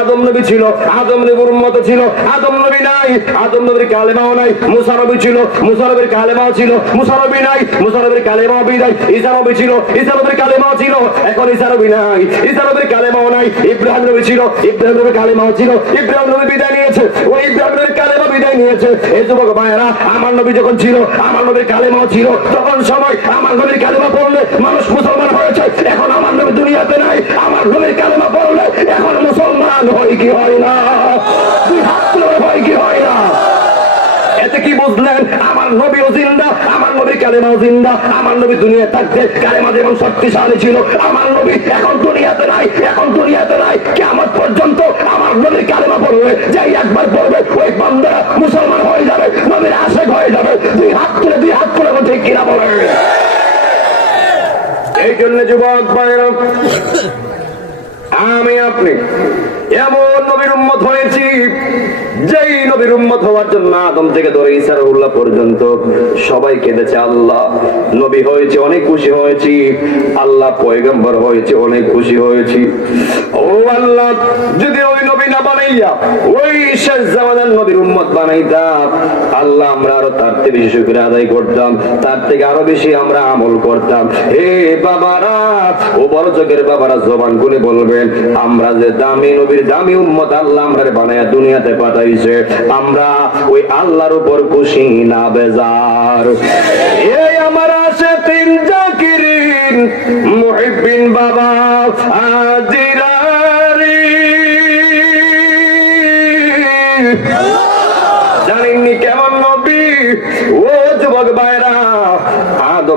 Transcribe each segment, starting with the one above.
আদম নবী ছিল, আদম নবীর উম্মত ছিল, আদম নবী নাই, আদম নবীর কালেমাও নাই, মুসা নবী ছিল, মুসা নবীর কালেমাও ছিল, মুসা নবী নাই, মুসা নবীর কালেমাও বিদায় ঈসা নবী ছিল, ঈসা নবীর কালেমাও ছিল, এখন ঈসা নবী নাই, ঈসা নবীর কালেমাও নাই, ইব্রাহিম নবী ছিল, ইব্রাহিম নবীর কালেমাও ছিল, ইব্রাহিম নবী বিদায় নিয়েছে ওই ইব্রাহিম নবীর কালেমা বিদায় নিয়েছে। এই যুবক ভাইয়েরা, আমার নবী যখন ছিল, আমার নবীর কালেমাও ছিল, তখন সময় আমার নবীর কালেমা এতে কি বুঝলেন? আমার নবীও জিন্দা, আমার নবী কালেমাও জিন্দা, আমার নবী দুনিয়া থাকতে কালেমা যেমন শক্তিশালী ছিল, আমার নবী এখন দুনিয়াতে নাই, এখন দুনিয়াতে নাই কেমন পর্যন্ত আমার নবীর কালেমা পড়বে, যাই একবার পড়বে, ওই বান্দারা মুসলমান হয়ে যাবে, নবীর আশেক হয়ে যাবে, দুই হাত তুলে দুই হাত তুলে ঠিক কিনা বলে? এই জন্য যুবক ভাইরা আমি আপনি এমন নবীর উম্মত হয়েছি যেই নবীর উম্মত হওয়ার জন্য আদম থেকে ধরে ইসার উল্লাহ পর্যন্ত সবাই কেঁদেছে আল্লাহ। নবী হয়েছে, অনেক খুশি হয়েছি। আল্লাহ পয়গম্বর হয়েছে, অনেক খুশি হয়েছি। ও আল্লাহ, যদি ওই নবী না বানাইয়া, ওই শেষ জামানার নবীর উম্মত বানাইতাম আল্লাহ আমরা আরও তার থেকে বেশি শুক্রিয়া আদায় করতাম, তার থেকে আরও বেশি আমরা আমল করতাম। হে বাবারা, ও বড় চোখের বাবারা, জবান খুলে বলবেন, আমরা যে দামি নবীর দামি উম্মত আল্লাহ আমরা বানায়া দুনিয়াতে পাঠাইছে আমরা ওই আল্লাহর উপর খুশি না, বেজার। এই আমার আছে তিন জাকিরিন মুহিবিন বাবা আজিরারি জানেননি কেমন নবী? ও যুবক ভাইরা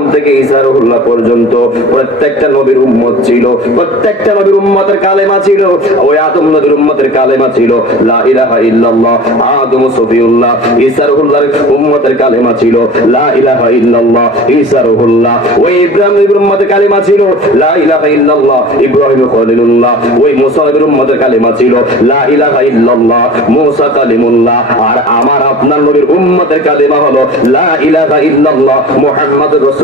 আদম থেকে ইসারুল্লাহ পর্যন্ত প্রত্যেকটা নবীর উম্মত ছিল, প্রত্যেকটা নবীর উম্মতের কালেমা ছিল, ওই আদম নবীর উম্মতের কালেমা ছিল, লা ইলাহা ইল্লাল্লাহ, আদম সফিউল্লাহ ইসারুল্লাহর উম্মতের কালেমা ছিল, লা ইলাহা ইল্লাল্লাহ ইসারুল্লাহ ওই ইব্রাহিম নবীর উম্মতের কালেমা ছিল, লা ইলাহা ইল্লাল্লাহ, ইব্রাহিম খলিলুল্লাহ, ওই মুসা নবীর উম্মতের কালেমা ছিল, লা ইলাহা ইল্লাল্লাহ, মুসা কালিমুল্লাহ, আর আমার আপনার নবীর উম্মতের কালেমা হলো, লা ইলাহা ইল্লাল্লাহ, মুহাম্মাদুর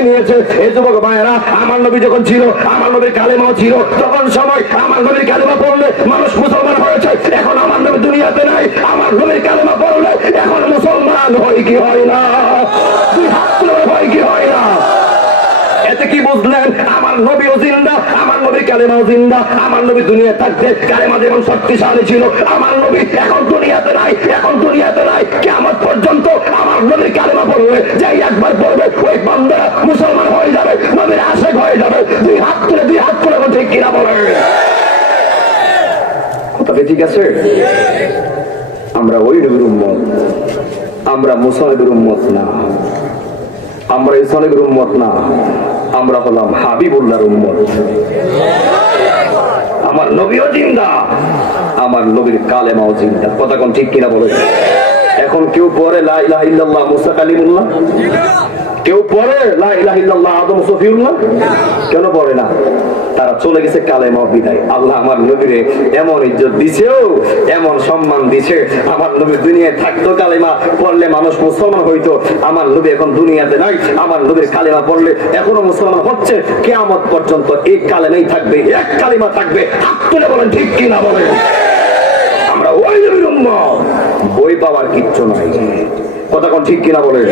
বিদায় নিয়েছে। এই যুবক ভাইয়েরা আমার নবী যখন ছিল, আমার নবীর কালেমাও ছিল, তখন সময় আমার নবীর কালেমা পড়লে মানুষ মুসলমান হয়েছে। এখন আমার নবী দুনিয়াতে নাই, আমার নবীর কালেমা পড়লে এখন মুসলমান হয় কি হয় না? দুই হাত তুলে হয় কি হয় না? এতে কি বুঝলেন? আমার নবীও জিন্দা, আমার নবী কালেমাও জিন্দা, আমার নবী দুনিয়া থাকতে কালেমা যেমন শক্তিশালী ছিল, আমার নবী এখন দুনিয়াতে হাত তুলে, দুই আমরা ওই নবীর উম্মত, আমরা মুসলিমের উম্মত না না, আমরা নবীও জিন্দা, আমার নবীর কালেমাও জিন্দা। কথা কোন ঠিক কিনা বলে এখন কেউ পড়ে লা ইলাহা ইল্লাল্লাহ মুসা কালিমুল্লাহ। কেউ সফিউল্লাহ? কেন পড়ে না? তারা চলে গেছে কালেমা বিদায়। আল্লাহ আমার নবীরে এমন ইজ্জত দিছেও, এমন সম্মান দিছে। আমার নবী দুনিয়ায় থাকতো কালেমা, পড়লে মানুষ মুসলমান হইতো। আমার নবী এখন দুনিয়াতে নাই। আমার নবীর কালেমা পড়লে এখনও মুসলমান হচ্ছে। কেয়ামত পর্যন্ত এই কালেমাই থাকবে, এক কালেমা থাকবে। তুলে বলেন, ঠিক কিনা বলেন? আমরা ওই বই পাওয়ার কিচ্ছু নাই। কথা কোন, ঠিক কিনা বলেন?